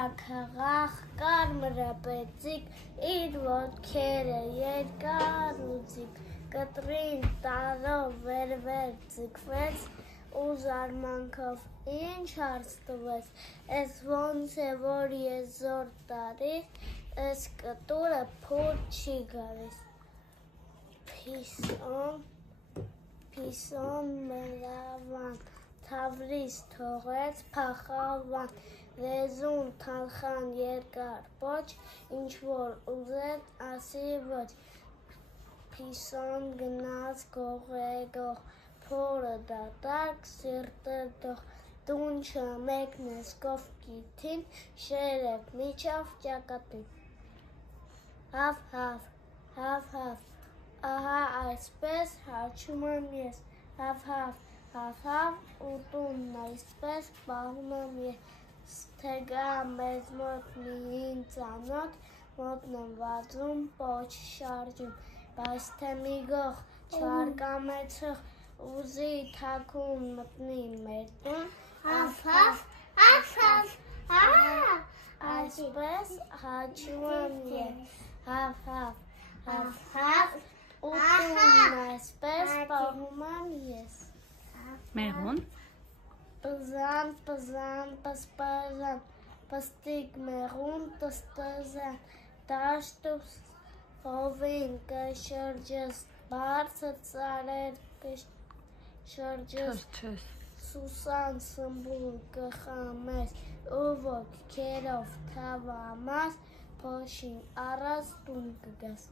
Քարաքաղախ կարմրապետիկ իր ոտքերը երկարուձիկ կտրին տարով վեր ձգվեց ու զարմանքով ինչ հարց տվեց էս ոնց է որ ես զոր տարի էս կտուրը փուր չի գալիս Փիսոն մելավան Թավրիզ թողեց փախավան Լեզուն թալխան երկար պոչ ինչ-որ ուզեց ասի ոչ Փիսոն գնաց գողեգող Փորը դատարկ սիրտը դող Դունչը մեկնեց կովկիթին Շերեկ միջավ ճակատին Հավ-հավ, հավ-հավ Ահա այսպես հաչում եմ ես Հավ-հավ, հավ-հավ ու տունն այսպես պահում եմ ես Թե գա մեզ մոտ մի հին ծանոթ Մոտն եմ վազում պոչ շարժում Բայց թե մի գող չարկամեցող Ուզի թաքուն մտնի մեր տուն Հավ-հավ, հավ-հավ, այսպես հաչում եմ ես Հավ-հավ, հավ-հավ ու տունն այսպես պահում եմ ես Մեղուն Պզան, պզան, պսպզան Պստիկ մեղուն տստզան Դաշտ ու հովին կշրջս Բարձր ծարեր կշրջս Սուսան սմբուլ կխամես Ու ոտքերով թավամաս Փոշին առած տուն կգաս